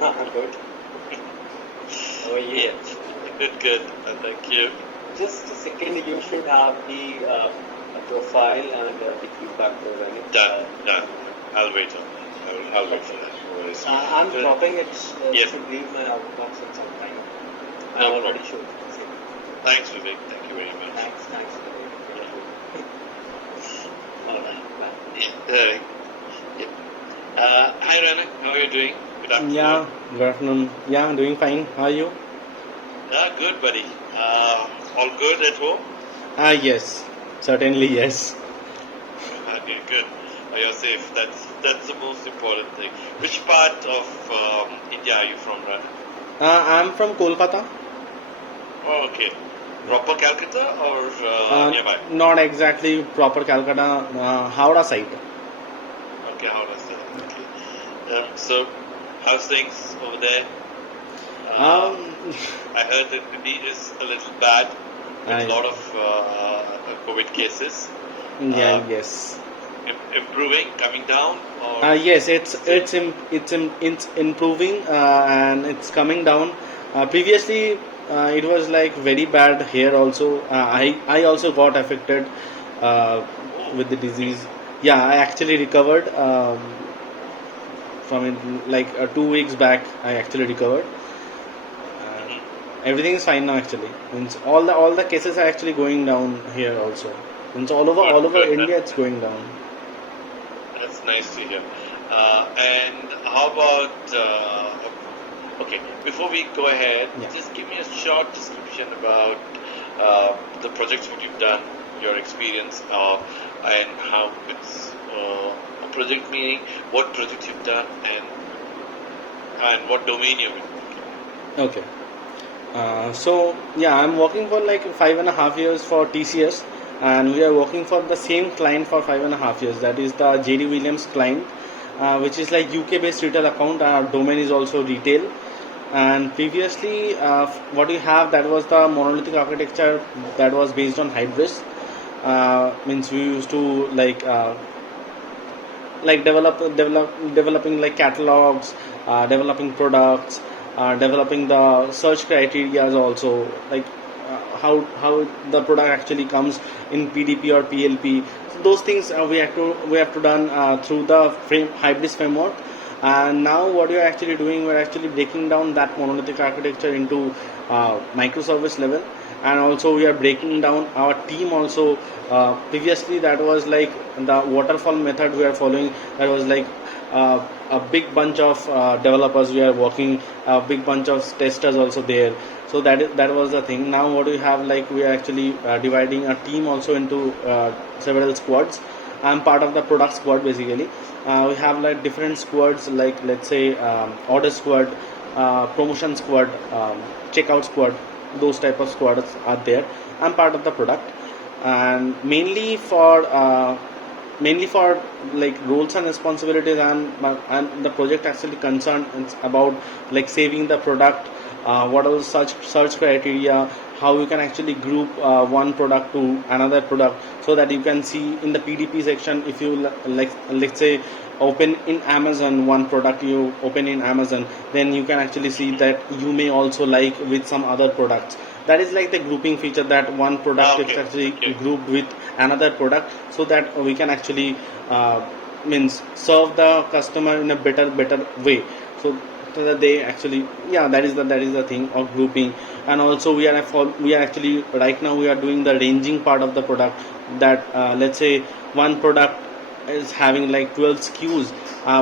Good. Oh yeah. Good. Thank you. Just a second, you should have the profile and the feedback provided. Done. I'll wait on that. I'll wait for that. No worries. I'm dropping it. Yes. Should leave my outbox in some time. I No already problem. showed it. Thanks, Vivek. Thank you very much. Thanks. Yeah. Hi, Ranak. How are you doing? Good afternoon. Yeah, good afternoon. Yeah, I'm doing fine. How are you? Good, buddy. All good at home? Yes, certainly yes. Okay, good. You're safe. That's the most important thing. Which part of India are you from, Ranak? I'm from Kolkata. Oh, okay. Proper Calcutta or nearby? Not exactly proper Calcutta, Howrah side. Okay, how does that? Okay. So, how's things over there? I heard that Delhi is a little bad with a lot of COVID cases. Yes. Improving, coming down, or Yes, it's improving and it's coming down. Previously, it was like very bad here also. I also got affected with the disease. Yeah, I actually recovered from it like 2 weeks back. I actually recovered. Everything is fine now actually. Means all the cases are actually going down here also. Means all over good. India it's going down. That's nice to hear. And how about? Okay, before we go ahead, just give me a short description about the projects what you've done, your experience, and how it's a project meaning, what projects you've done, and what domain you're in. Okay. So yeah, I'm working for like 5.5 years for TCS, and we are working for the same client for 5.5 years. That is the JD Williams client, which is like UK based retail account. Our domain is also retail. And previously, what we have, that was the monolithic architecture that was based on Hybris. Means we used to like developing like catalogs, developing products, developing the search criteria also, like how the product actually comes in PDP or PLP. So those things we have to done through the Hybris framework. And now what we are actually doing, we're actually breaking down that monolithic architecture into microservice level, and also we are breaking down our team also. Previously that was like the waterfall method we are following. That was like a big bunch of developers we are working, a big bunch of testers also there. So that was the thing. Now what we have, like we are actually dividing a team also into several squads. I'm part of the product squad basically. We have like different squads, like let's say order squad, promotion squad, checkout squad. Those type of squads are there. I'm part of the product, and mainly for like roles and responsibilities, and the project actually concerned about like saving the product. What are the search criteria? How you can actually group one product to another product, so that you can see in the PDP section. If you like, let's say open in Amazon one product, you open in Amazon, then you can actually see that you may also like with some other products. That is like the grouping feature, that one product is actually grouped with another product, so that we can actually means serve the customer in a better way. So that they actually, that is the thing of grouping. And also we are actually right now we are doing the ranging part of the product, that let's say one product is having like 12 SKUs.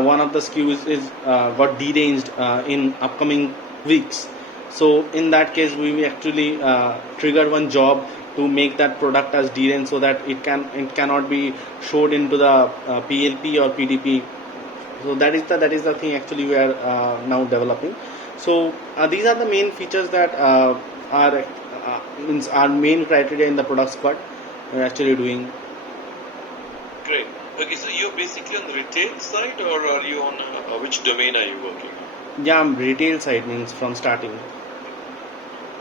One of the SKUs is got deranged in upcoming weeks. So in that case we will actually trigger one job to make that product as deranged, so that it cannot be showed into the PLP or PDP. So that is the thing actually we are now developing. So these are the main features that are means our main criteria in the product squad we're actually doing. Great. Okay, so you're basically on the retail side, or are you on which domain are you working? Yeah, I'm retail side, means from starting.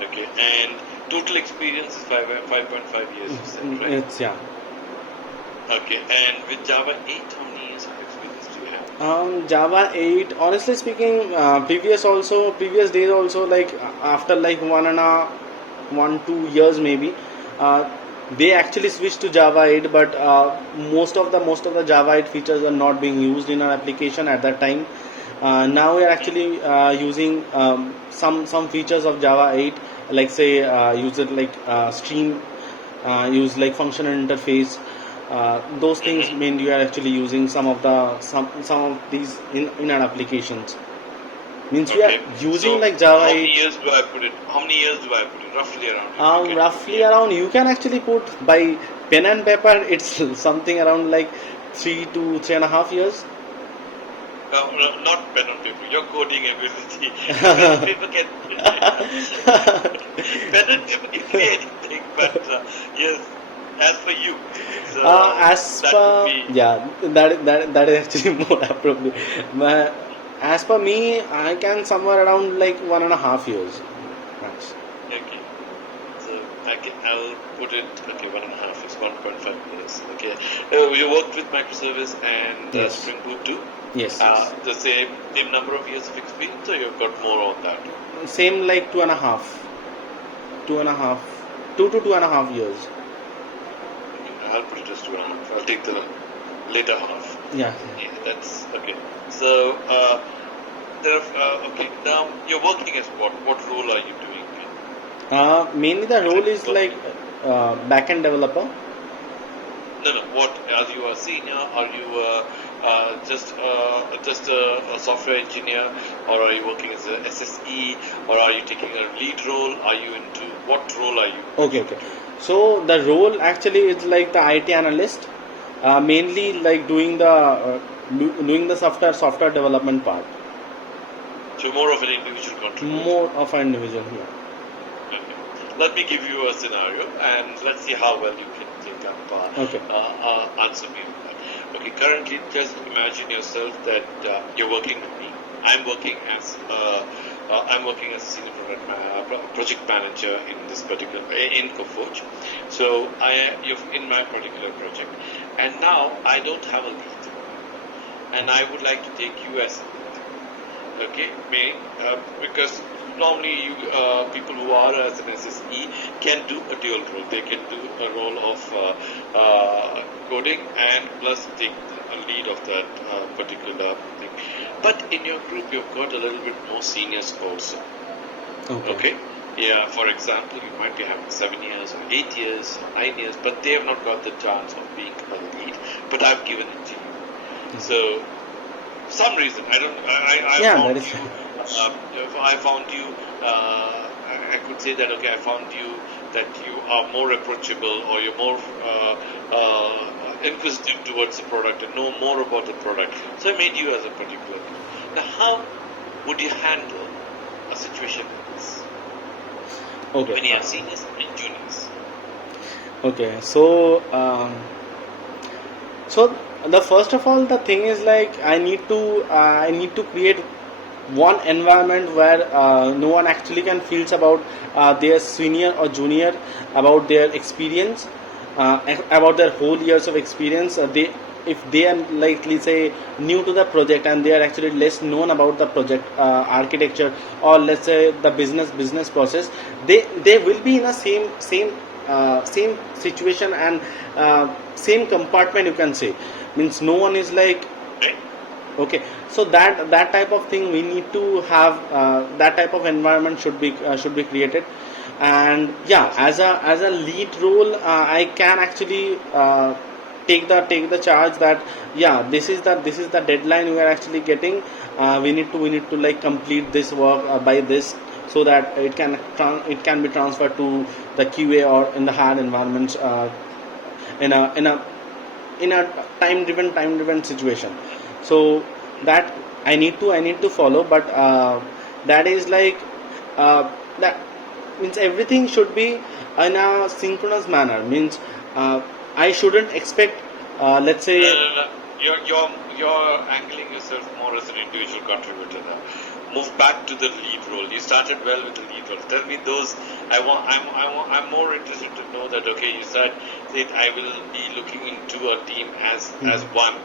Okay, and total experience is 5.5 years, you said, right? It's Okay, and with Java 8, how many years of experience do you have? Java 8. Honestly speaking, previous days also, like after like 2 years maybe, uh, they actually switched to Java 8. But most of the Java 8 features are not being used in our application at that time. Now we are actually using some features of Java 8, like say use it like stream, use like functional interface. Those things mean you are actually using some of these in our applications. Means we are Okay. using So like Java how many 8. years do I put it? How many years do I put it? Roughly around. If you can Roughly give me around, you can actually put by pen and paper, it's something around like 3 to 3.5 years. not pen and paper. Your coding ability. Pen and paper can pen and paper can be anything, but yes, as for you, so As that would per be yeah, that is actually more appropriate. But as per me, I can somewhere around like 1.5 years max. okay. So I will put it, okay, 1.5 is 1.5 years. Okay. You worked with Microservice and Yes. Springboot too. Yes. The same number of years of experience, or you've got more on that? Same like 2.5 to 2.5 years. Okay, I'll put it as 2.5. I'll take the later half. Yeah. Yeah, that's okay. So, okay. Now you're working as what? What role are you doing? Mainly the role is like backend developer. No, no. What are you a senior? Are you just a software engineer, or are you working as a SSE, or are you taking a lead role? Are you into what role are you? Okay. So the role actually is like the IT analyst, mainly like doing the software development part. So more of an individual contributor. More of an individual here. Okay. Let me give you a scenario, and let's see how well you can take up. Okay. Answer me on that. Okay. Currently, just imagine yourself that you're working with me. I'm working as a senior project manager in this particular in COFORGE. So you're in my particular project, and now I don't have a lead, and I would like to take you as a lead. Okay, meaning because normally you people who are as an SSE can do a dual role. They can do a role of coding and plus take a lead of that particular thing. But in your group, you've got a little bit more seniors also. Okay. Yeah. For example, you might be having 7 years or 8 years or 9 years, but they have not got the chance of being a lead. But I've given it to you. So. Some reason I don't. That is. I found you. I could say that okay. I found you that you are more approachable, or you're more inquisitive towards the product and know more about the product. So I made you as a particular. Now, how would you handle a situation like this? Okay. When you have seniors and juniors. Okay. So the first of all, the thing is like I need to create one environment where no one actually can feels about their senior or junior, about their experience, about their whole years of experience. If they are like, let's say, new to the project and they are actually less known about the project architecture, or let's say the business process, they will be in a same situation and same compartment, you can say. Means no one is like, okay, so that type of thing we need to have. That type of environment should be created. And yeah, as a lead role, I can actually take the charge that yeah, this is the deadline we are actually getting. We need to like complete this work by this, so that it can be transferred to the QA or in the hard environments, in a time driven situation. So that I need to follow. But that is like that means everything should be in a synchronous manner. Means I shouldn't expect, let's say. You're angling yourself more as an individual contributor now. Move back to the lead role. You started well with the lead role. Tell me those. I'm more interested to know that. Okay, you said that I will be looking into a team as one.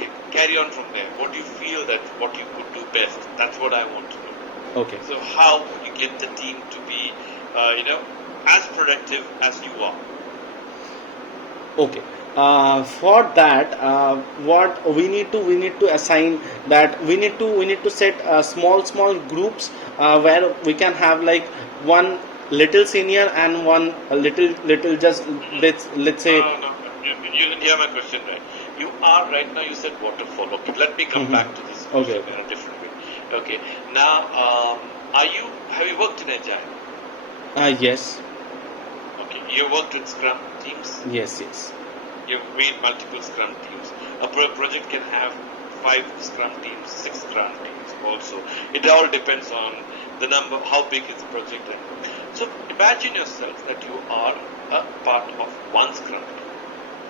Okay, carry on from there. What do you feel that what you could do best? That's what I want to know. Okay. So how would you get the team to be, as productive as you are? Okay. For that, what we need to assign that we need to set small groups where we can have like one little senior and one little just let's say. No. You didn't hear my question right. You are right now. You said waterfall. Okay, let me come back to this question in a different way. Okay. Now, have you worked in Agile? Yes. Okay. You worked with Scrum teams? Yes. You've made multiple Scrum teams. A project can have 5 Scrum teams, 6 Scrum teams also. It all depends on the number, how big is the project. So imagine yourself that you are a part of one Scrum team.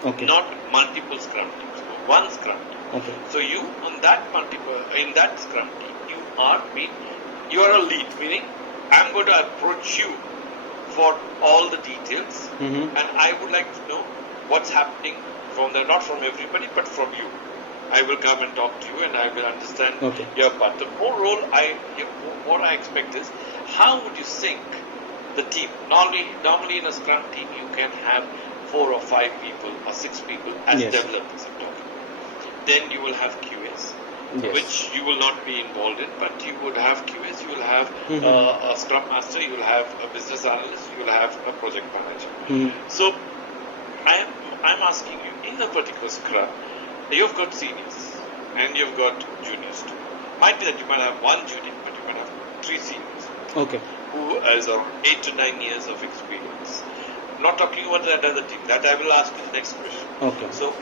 Okay. Not multiple Scrum teams, but one Scrum team. Okay. So you in that Scrum team, you are a lead, meaning I'm going to approach you for all the details, and I would like to know what's happening not from everybody, but from you. I will come and talk to you, and I will understand your part. The more role what I expect is, how would you sync the team? Normally in a Scrum team, you can have 4 or 5 people or 6 people as developers. Then you will have QAs, which you will not be involved in, but you would have QAs, you will have a Scrum Master, you will have a business analyst, you will have a project manager. So I'm asking you, in a particular Scrum, you've got seniors and you've got juniors too. Might be that you might have 1 junior, but you might have 3 seniors. Okay. Who has around 8 to 9 years of experience. I'm not talking about that other team. That I will ask you the next question. Okay. So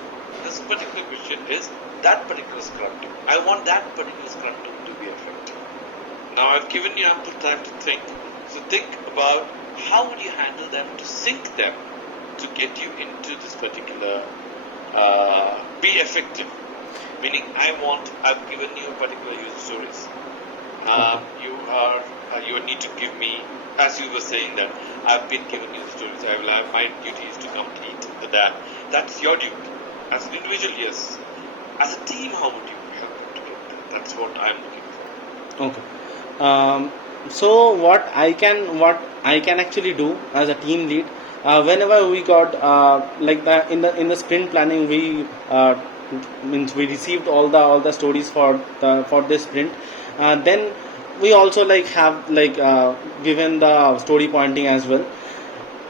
this particular question is that particular Scrum team. I want that particular Scrum team to be effective. Now I've given you ample time to think. So think about how would you handle them to sync them to get you into this particular be effective. Meaning I've given you particular user stories. You need to give me, as you were saying that I've been given user stories. I will have my duty is to complete that. That's your duty. As an individual, yes. As a team, how would you help them to get that? That's what I'm looking for. Okay. So what I can actually do as a team lead, whenever we got in the sprint planning, we received all the stories for this sprint. Then we also have given the story pointing as well.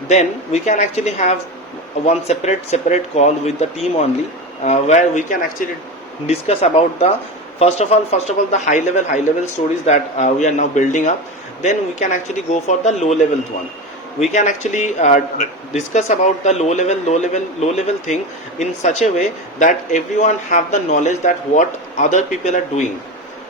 Then we can actually have one separate call with the team only, where we can actually discuss about the first of all the high level stories that we are now building up. Then we can actually go for the low level one. We can actually discuss about the low level thing in such a way that everyone have the knowledge that what other people are doing.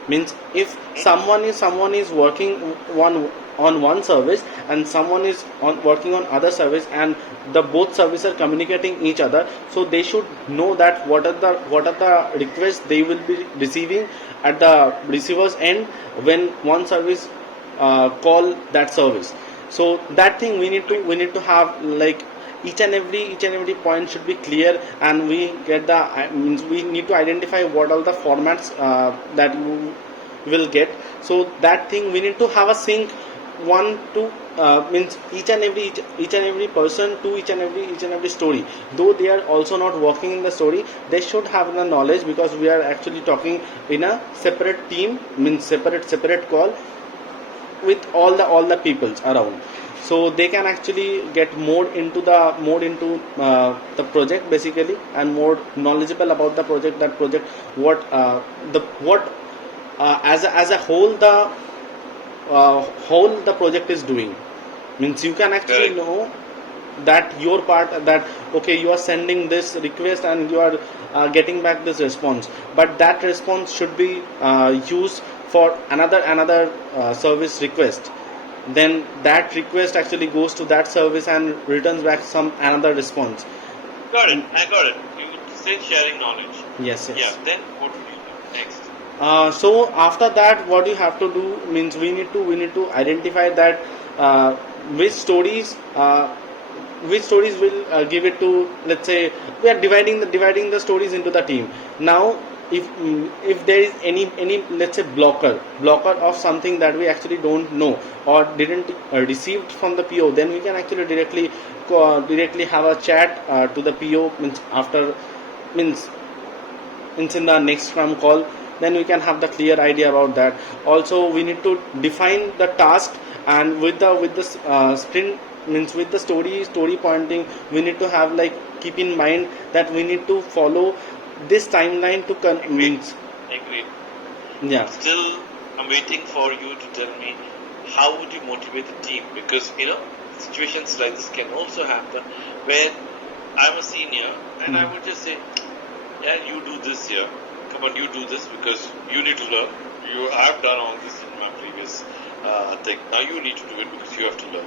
Means if someone is working on one service and someone is working on other service, and the both services are communicating each other, so they should know that what are the requests they will be receiving at the receiver's end when one service call that service. So that thing we need to have each and every point should be clear, and we need to identify what are the formats that you will get. So that thing we need to have a sync one to each and every person to each and every story. Though they are also not working in the story, they should have the knowledge, because we are actually talking in a separate team, separate call with all the peoples around, so they can actually get more into the project basically, and more knowledgeable about the project, as a whole the project is doing. Means you can actually know that your part, that okay, you are sending this request and you are getting back this response, but that response should be used for another service request. Then that request actually goes to that service and returns back some another response. Got it. I got it. You say sharing knowledge. Yes. Yeah. Then what do you do next? So after that, what you have to do means we need to identify that which stories will give it to. Let's say we are dividing the stories into the team. Now if there is any let's say blocker of something that we actually don't know or didn't received from the PO, then we can actually directly have a chat to the PO, means after means in the next Scrum call. Then we can have the clear idea about that. Also, we need to define the task, and with the sprint, means with the story pointing, we need to have like keep in mind that we need to follow this timeline to means Agreed. yeah. Still, I'm waiting for you to tell me how would you motivate the team, because situations like this can also happen where I'm a senior and I would just say, yeah, you do this here. Come on, you do this because you need to learn. I've done all this in my previous thing. Now you need to do it because you have to learn.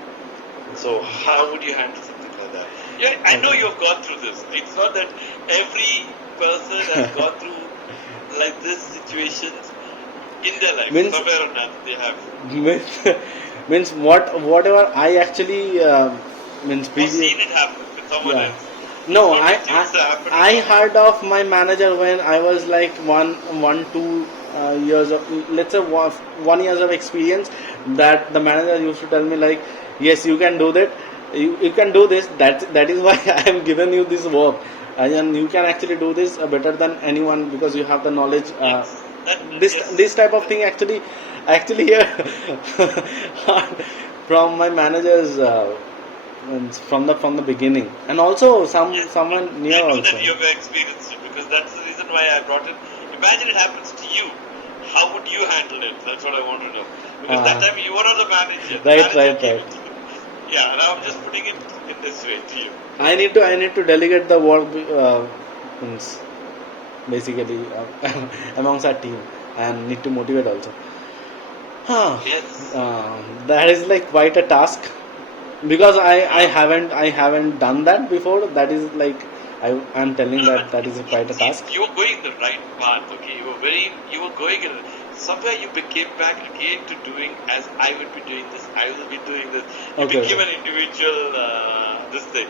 So how would you handle something like that? Yeah, I know you've gone through this. It's not that every person has gone through like this situations in their life. Means- Somewhere or another they have. means whatever I actually means Or previous. seen it happen with someone Yeah. else. No, It's not things that happen I with heard of my manager when I was like 2 years of, let's say 1 year of experience, that the manager used to tell me like, yes, you can do that, you can do this, that is why I am given you this work, and you can actually do this better than anyone because you have the knowledge. Yes. This type of thing actually here from my managers. From the beginning, and also someone near I know also. that you have experienced it because that's the reason why I brought it. Imagine it happens to you. How would you handle it? That's what I want to know. Because that time you were not the manager. The Right. manager gave it to you. Yeah, and I'm just putting it in this way to you. I need to delegate the work means basically amongst our team, and need to motivate also. Yes. That is like quite a task, because I haven't done that before. That is like I'm telling that is quite a task. You were going the right path, okay? You were going in somewhere. You became back again to doing as I will be doing this. I will be doing this. You Okay. became an individual. This thing.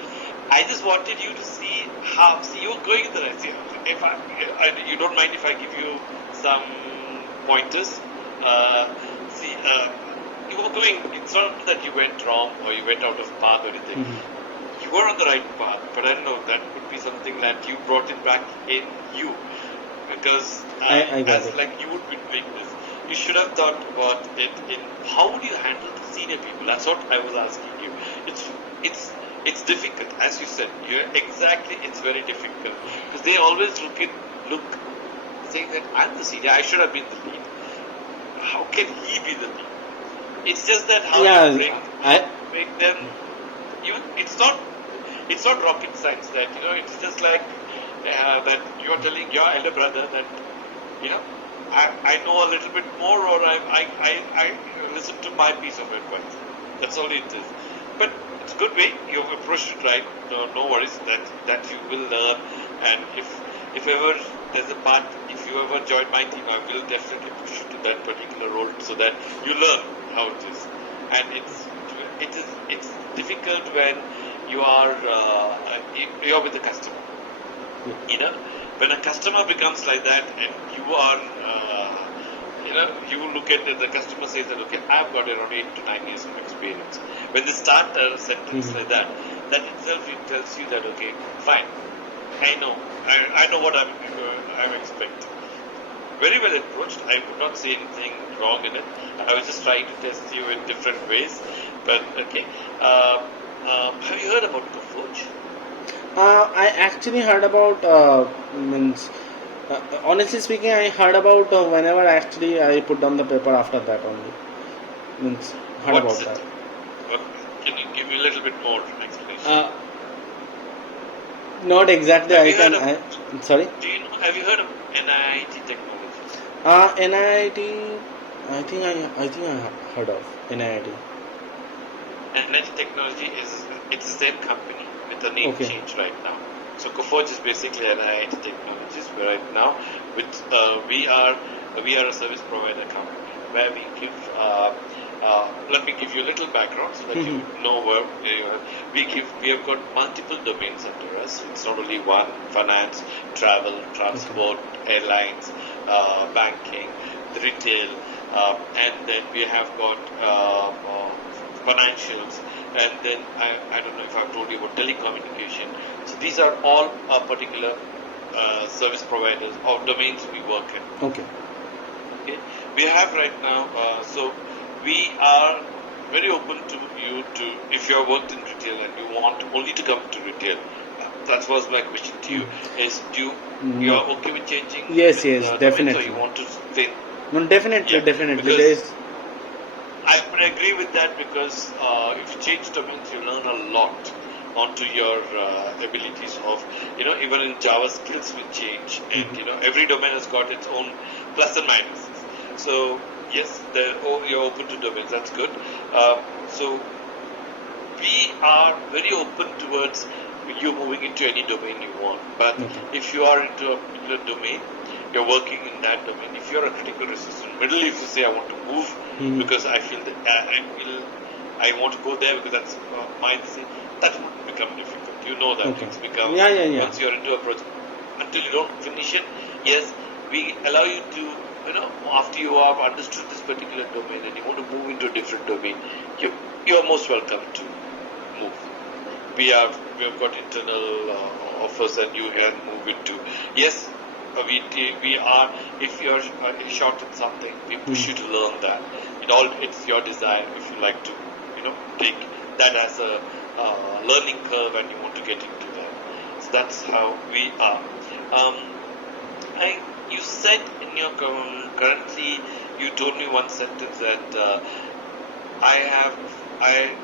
I just wanted you to see how. See, you were going in the right. See, if you don't mind if I give you some pointers. See. You were going, it's not that you went wrong or you went out of path or anything. Mm-hmm. You were on the right path, but I don't know, that could be something that you brought it back in you. Because I got as it. like you would be doing this, you should have thought about it in how would you handle the senior people. That's what I was asking you. It's difficult, as you said. Exactly, it's very difficult. Because they always look saying that I'm the senior, I should have been the lead. How can he be the lead? It's just that how you make them. It's not rocket science. That it's just like that you are telling your elder brother that I know a little bit more, or I listen to my piece of advice. That's all it is. But it's a good way. You've approached it right. No worries. That you will learn. And if ever there's a part, if you ever join my team, I will definitely push you to that particular role so that you learn how it is. And it's difficult when you are you're with the customer. When a customer becomes like that, and you are you look at it, the customer says that okay, I've got around 8 to 9 years of experience. When they start a sentence like that itself it tells you that okay, fine, I know what I'm expecting. Very well approached. I could not see anything wrong in it. I was just trying to test you in different ways. But okay. Have you heard about COFORGE? I actually heard about honestly speaking, I heard about whenever actually I put down the paper after that only. Heard What's about it? that. Can you give me a little bit more explanation? Not exactly. Have I you can. heard Sorry. Have you heard of NIIT Technologies? NIIT. I think I heard of NIIT. NIIT Technology it's the same company with the name change right now. So COFORGE is basically NIIT Technologies right now. We are a service provider company. where we give. Let me give you a little background so that you know where we have got multiple domains under us. It's not only one: finance, travel, transport, airlines, banking, retail, and then we have got financials, and then I don't know if I've told you about telecommunication. So these are all particular service providers or domains we work in. Okay. We have right now, so we are very open to you to, if you have worked in retail and you want only to come to retail. That was my question to you. Is you are okay with changing? Yes, definitely. Or you want to stay? No, definitely. I would agree with that because if you change domains, you learn a lot onto your abilities of, even in Java skills will change, and every domain has got its own plus and minuses. So yes, you're open to domains. That's good. So we are very open towards you moving into any domain you want. But if you are into a particular domain, you're working in that domain. If you're a critical resource in middle, if you say I want to move because I feel that I want to go there because that's my thing, that would become difficult. You know that it's become once you're into a project, until you don't finish it. Yes, we allow you to. After you have understood this particular domain and you want to move into a different domain, you are most welcome to move. We have got internal offers and you can move into. Yes, we are. If you are short in something, we push you to learn that. It's your desire if you like to, take that as a learning curve and you want to get into that. So that's how we are. You said in your currently, you told me one sentence that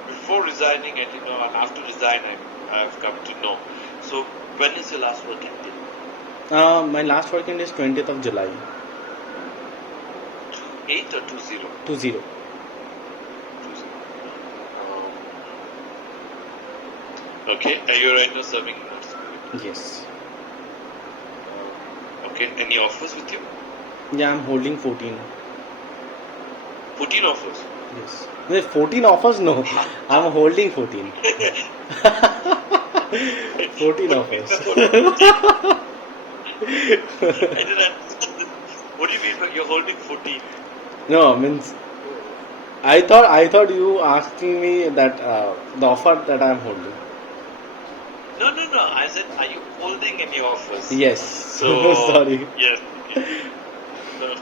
before resigning and and after resign I have come to know. So when is your last working day? My last working day is 20th of July. 28 or 20? 20. Okay, are you right now serving notice period? Yes. Okay, any offers with you? Yeah, I'm holding 14. 14 offers? Yes. Wait, 14 offers? No. I'm holding 14. 14 offers. I didn't understand. What do you mean by you're holding 14? No, means I thought you asking me that the offer that I'm holding. No. I said, are you holding any offers? Yes. So sorry. Yes. No.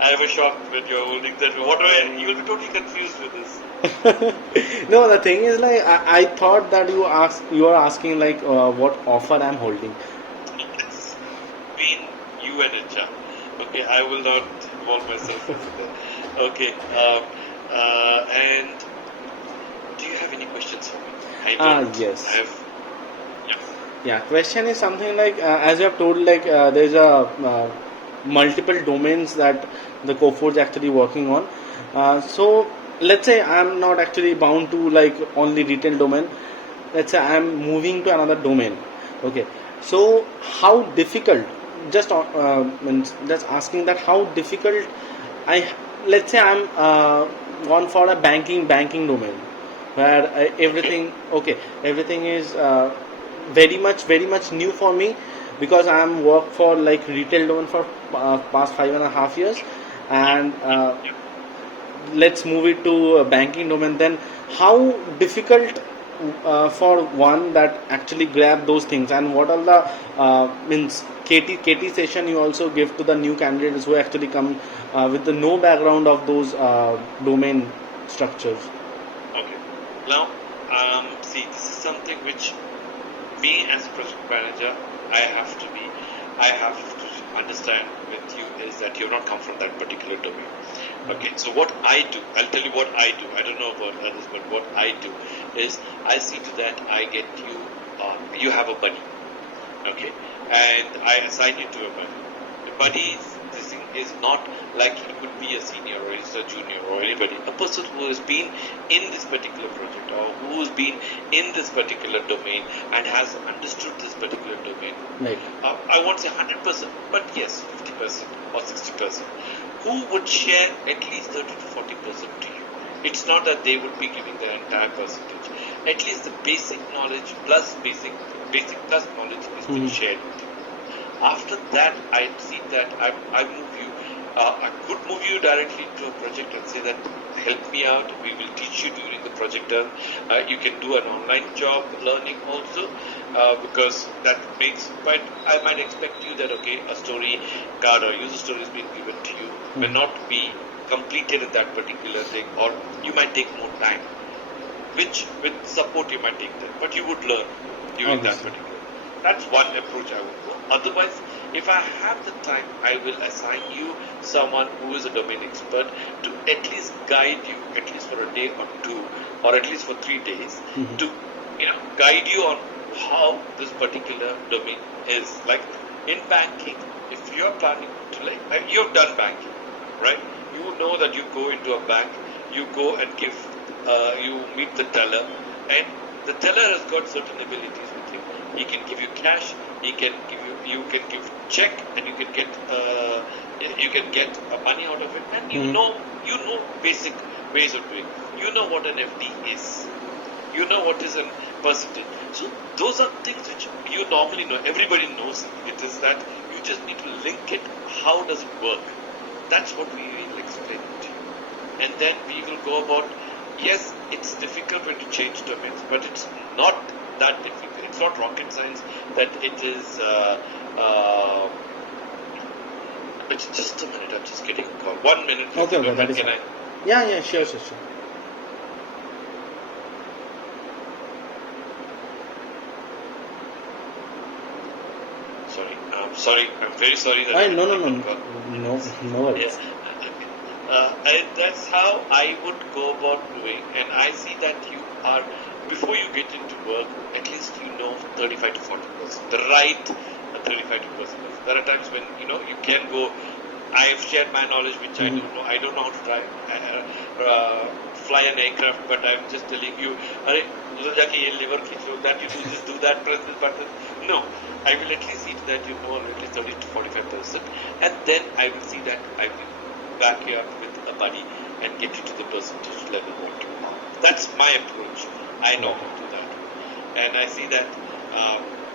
I was shocked when you're holding that. You will be totally confused with this. No, the thing is like I thought that you are asking like what offer I'm holding. It's between you and HR. Okay, I will not involve myself in that. Okay. And do you have any questions for me? I don't. Yes. I have. Yeah. Question is something like as you have told, like there's a multiple domains that the COFORGE actually working on. So let's say I'm not actually bound to like only retail domain. Let's say I'm moving to another domain. Okay. So how difficult? Just asking that how difficult let's say I'm gone for a banking domain where everything is very much new for me because I'm worked for like retail domain for past 5.5 years, and let's move it to a banking domain. Then how difficult for one that actually grab those things, and what are the KT session you also give to the new candidates who actually come with the no background of those domain structures? Okay. Now, see, this is something which me as project manager, I have to understand with you is that you've not come from that particular domain. Okay, so what I do, I'll tell you what I do. I don't know about others, but what I do is I see to that I get you, you have a buddy, okay, and I assign you to a buddy. The buddy is this thing, is not like he could be a senior or he's a junior or anybody. A person who has been in this particular project or who has been in this particular domain and has understood this particular domain. Right. I won't say 100%, but yes, 50% or 60%, who would share at least 30 to 40% to you. It's not that they would be giving their entire percentage. At least the basic knowledge plus basic plus knowledge is being shared with you. After that, I see that I move you. I could move you directly to a project and say that help me out. We will teach you during the project term. You can do an online job learning also because that makes. But I might expect you that a story card or user story is being given to you may not be completed in that particular thing, or you might take more time. Which with support you might take that, but you would learn during that particular. That's one approach I would go. Otherwise, if I have the time, I will assign you someone who is a domain expert to at least guide you, at least for a day or two, or at least for 3 days, to guide you on how this particular domain is. Like in banking, if you are planning to you've done banking, right? You know that you go into a bank, you go and give, you meet the teller, and the teller has got certain abilities with him. He can give you cash. He can give you can give check, and you can get money out of it. And you know basic ways of doing. You know what an FD is. You know what is a percentage. So those are things which you normally know. Everybody knows it is that you just need to link it. How does it work? That's what we will explain to you. And then we will go about. Yes, it's difficult when you change domains, but it's not that difficult. It's not rocket science that it is. It's just a minute. I'm just getting a call. 1 minute. Okay, that is. Yeah, sure. Sorry. I'm very sorry that. No worries. Yeah. And that's how I would go about doing. And I see that you are, before you get into work, at least you know 35 to 40%. The right 35 to 40%. There are times when you can go. I have shared my knowledge, which I don't know. I don't know how to fly an aircraft, but I'm just telling you, that you just do that, press this button. No, I will at least see that you know at least 30 to 45%, and then I will see that I will back you up with a buddy and get you to the percentage level what you want. That's my approach. I know how to do that, and I see that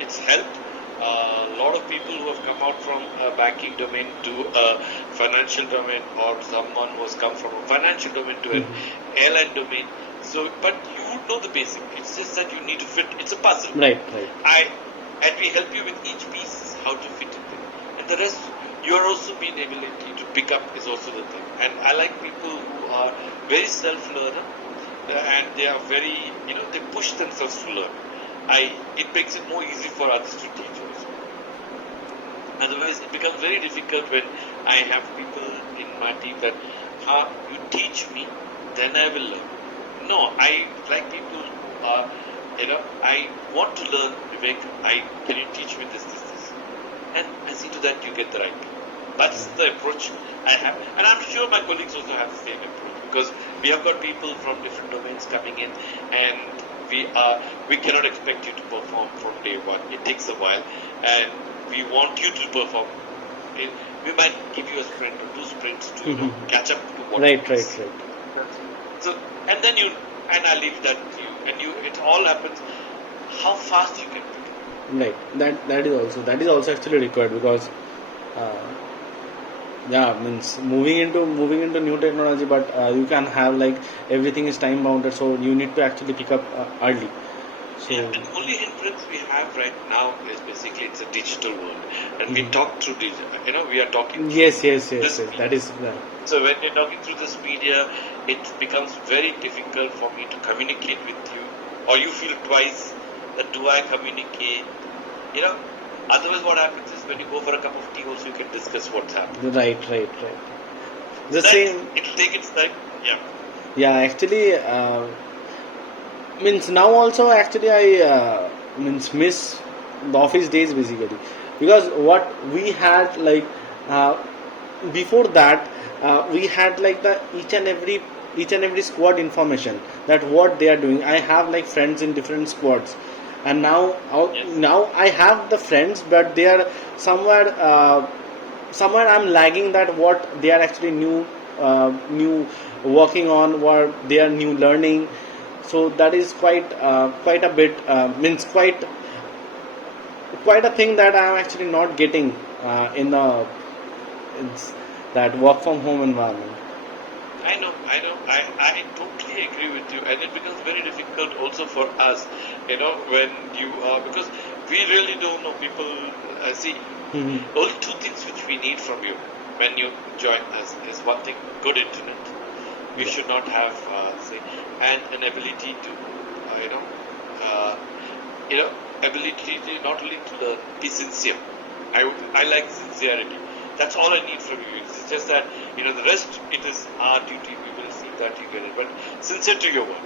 it's helped. A lot of people who have come out from a banking domain to a financial domain, or someone who has come from a financial domain to an airline domain. So, but you would know the basic. It's just that you need to fit. It's a puzzle. Right. And we help you with each piece how to fit it in. And the rest, you are also being able to pick up is also the thing. And I like people who are very self-learner, and they are very, they push themselves to learn. It makes it more easy for others to teach also. Otherwise, it becomes very difficult when I have people in my team that, you teach me, then I will learn. No, I like people who are, I want to learn, Vivek, can you teach me this? And I see to that you get the right people. That's the approach I have. And I'm sure my colleagues also have the same approach, because we have got people from different domains coming in, and we cannot expect you to perform from day one. It takes a while, and we want you to perform. We might give you a sprint or 2 sprints to catch up to what. Right. So, and then I leave that to you, and it all happens how fast you can pick it. Right. That is also actually required, because means moving into new technology, but you can have everything is time bounded, so you need to actually pick up early. So and the only hindrance we have right now is basically it's a digital world, and we talk through digital. We are talking. Yes. That is. So when we're talking through this media, it becomes very difficult for me to communicate with you, or you feel twice that do I communicate? Otherwise, what happens is when you go for a cup of tea, also you can discuss what's happening. Right. The same. It'll take its time. Yeah. Yeah, actually, means now also actually I miss the office days basically, because what we had before that we had like the each and every squad information, that what they are doing. I have like friends in different squads, and now I have the friends, but they are somewhere I'm lagging, that what they are actually new working on, what they are new learning. So that is quite a bit, means quite a thing that I am actually not getting in the in that work from home environment. I know. I totally agree with you, and it becomes very difficult also for us, when you because we really don't know people. See, only two things which we need from you when you join us is one thing: good internet. We should not have and an ability to, ability to not only to learn, be sincere. I like sincerity. That's all I need from you. It's just that, the rest, it is our duty. We will see that you get it. But sincere to your work.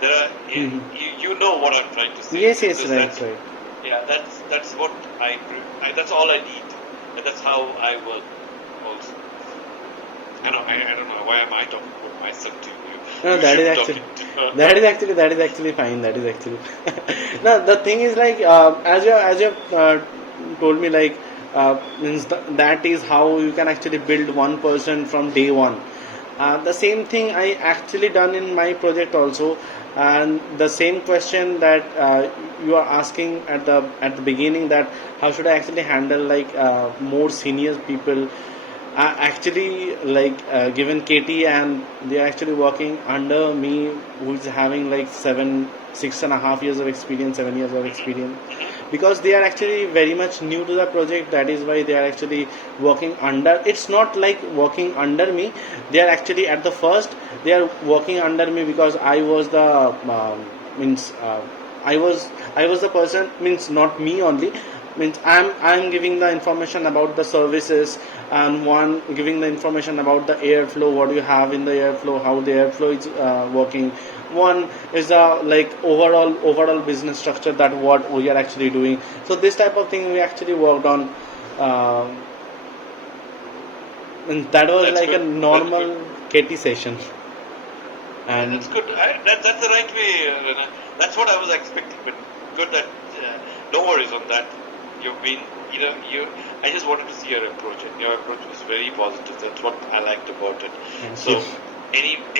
There are, you know what I'm trying to say. Yes, Because right. Yeah, that's what that's all I need. And that's how I work also. I don't know, why am I talking about myself to you? No, You that should is be actually talking to that is actually fine. That is actually no. The thing is like as you told me, like means that is how you can actually build one person from day one. The same thing I actually done in my project also, and the same question that you are asking at the beginning, that how should I actually handle like more senior people. Actually like given KT, and they are actually working under me, who is having like 6.5 years of experience, 7 years of experience, because they are actually very much new to the project. That is why they are actually working under. It's not like working under me. They are actually at the first they are working under me, because I was the means I was the person, means not me only, means I'm giving the information about the services, and one giving the information about the airflow, what you have in the airflow, how the airflow is working. One is like overall business structure, that what we are actually doing. So this type of thing we actually worked on, and that was That's like a good. That's good. normal KT session. Yeah, And that's good. That's the right way. That's what I was expecting. But good that no worries on that. You've been, I just wanted to see your approach, and your approach was very positive. That's what I liked about it. thank So, you.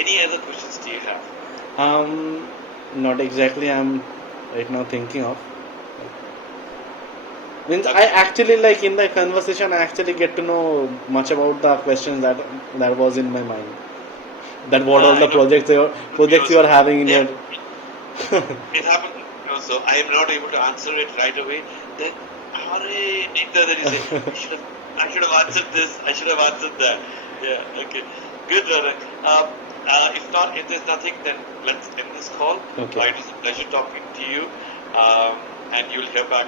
any other questions do you have? Not exactly. I'm right now thinking of. Means I Okay. actually like in the conversation I actually get to know much about the questions that was in my mind. That what all I the know. projects you are having in Yeah, your. it happened. So I am not able to answer it right away. Then, Nikta, then you say, I should have answered this. I should have answered that. Yeah. Okay. Good, Ronak. If there's nothing, then let's end this call. Okay. It was a pleasure talking to you. And you'll hear back.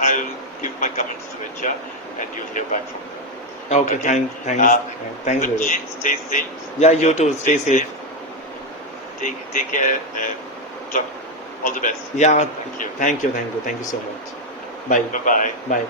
I'll give my comments to HR, and you'll hear back from them. Okay. Thanks. Thanks, Good. Vivek. Stay safe. Yeah, you too. Stay safe. Take care. All the best. Yeah. Thank you. Thank you so much. Bye. Bye bye. Bye.